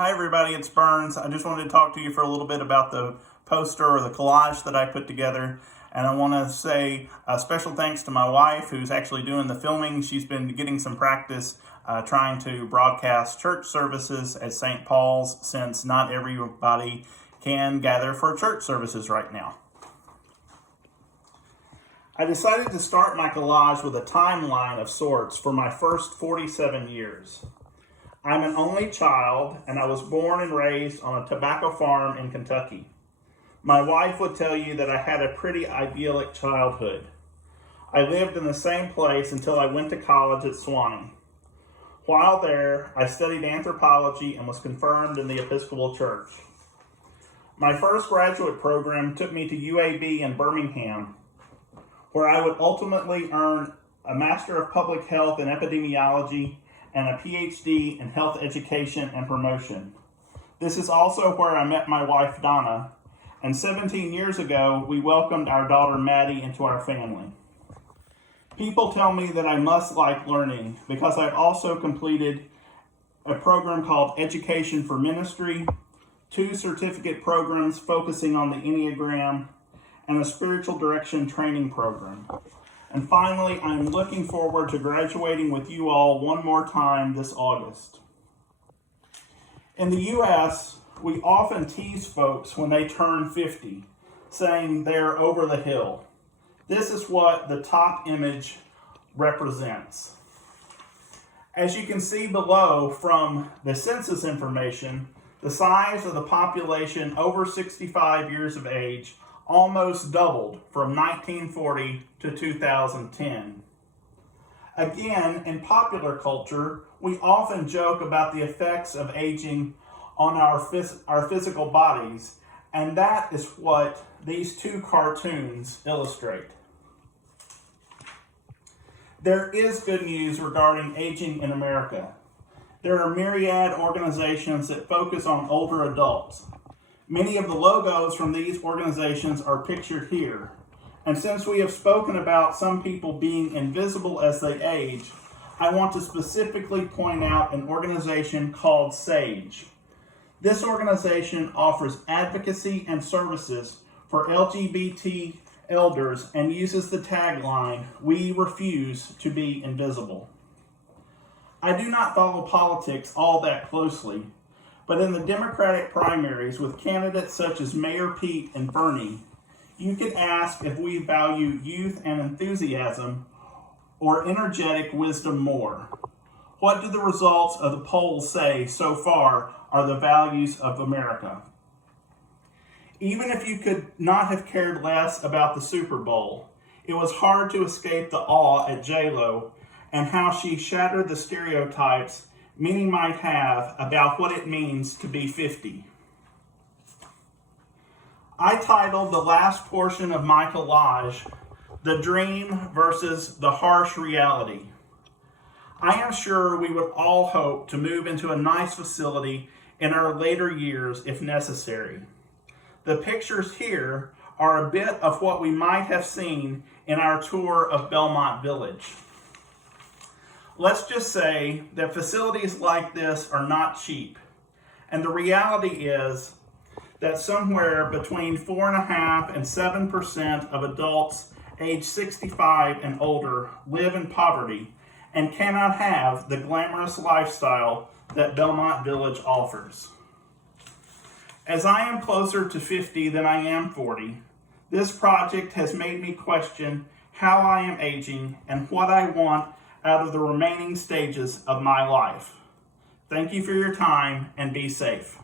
Hi everybody, it's Burns. I just wanted to talk to you for a little bit about the poster or the collage that I put together. And I want to say a special thanks to my wife who's actually doing the filming. She's been getting some practice trying to broadcast church services at St. Paul's since not everybody can gather for church services right now. I decided to start my collage with a timeline of sorts for my first 47 years. I'm an only child, and I was born and raised on a tobacco farm in Kentucky. My wife would tell you that I had a pretty idyllic childhood. I lived in the same place until I went to college at Sewanee. While there, I studied anthropology and was confirmed in the Episcopal Church. My first graduate program took me to UAB in Birmingham, where I would ultimately earn a Master of Public Health and Epidemiology and a PhD in Health Education and Promotion. This is also where I met my wife Donna, and 17 years ago we welcomed our daughter Maddie into our family. People tell me that I must like learning because I've also completed a program called Education for Ministry, 2 certificate programs focusing on the Enneagram, and a spiritual direction training program. And finally, I'm looking forward to graduating with you all one more time this August. In the U.S., we often tease folks when they turn 50, saying they're over the hill. This is what the top image represents. As you can see below from the census information, the size of the population over 65 years of age almost doubled from 1940 to 2010. Again, in popular culture, we often joke about the effects of aging on our physical bodies, and that is what these 2 cartoons illustrate. There is good news regarding aging in America. There are myriad organizations that focus on older adults. Many of the logos from these organizations are pictured here. And since we have spoken about some people being invisible as they age, I want to specifically point out an organization called SAGE. This organization offers advocacy and services for LGBT elders and uses the tagline, "We refuse to be invisible." I do not follow politics all that closely, but in the Democratic primaries with candidates such as Mayor Pete and Bernie, you could ask if we value youth and enthusiasm or energetic wisdom more. What do the results of the polls say so far are the values of America? Even if you could not have cared less about the Super Bowl, it was hard to escape the awe at J-Lo and how she shattered the stereotypes many might have about what it means to be 50. I titled the last portion of my collage, "The Dream versus the Harsh Reality." I am sure we would all hope to move into a nice facility in our later years if necessary. The pictures here are a bit of what we might have seen in our tour of Belmont Village. Let's just say that facilities like this are not cheap. And the reality is that somewhere between 4.5% and 7% of adults age 65 and older live in poverty and cannot have the glamorous lifestyle that Belmont Village offers. As I am closer to 50 than I am 40, this project has made me question how I am aging and what I want out of the remaining stages of my life. Thank you for your time and be safe.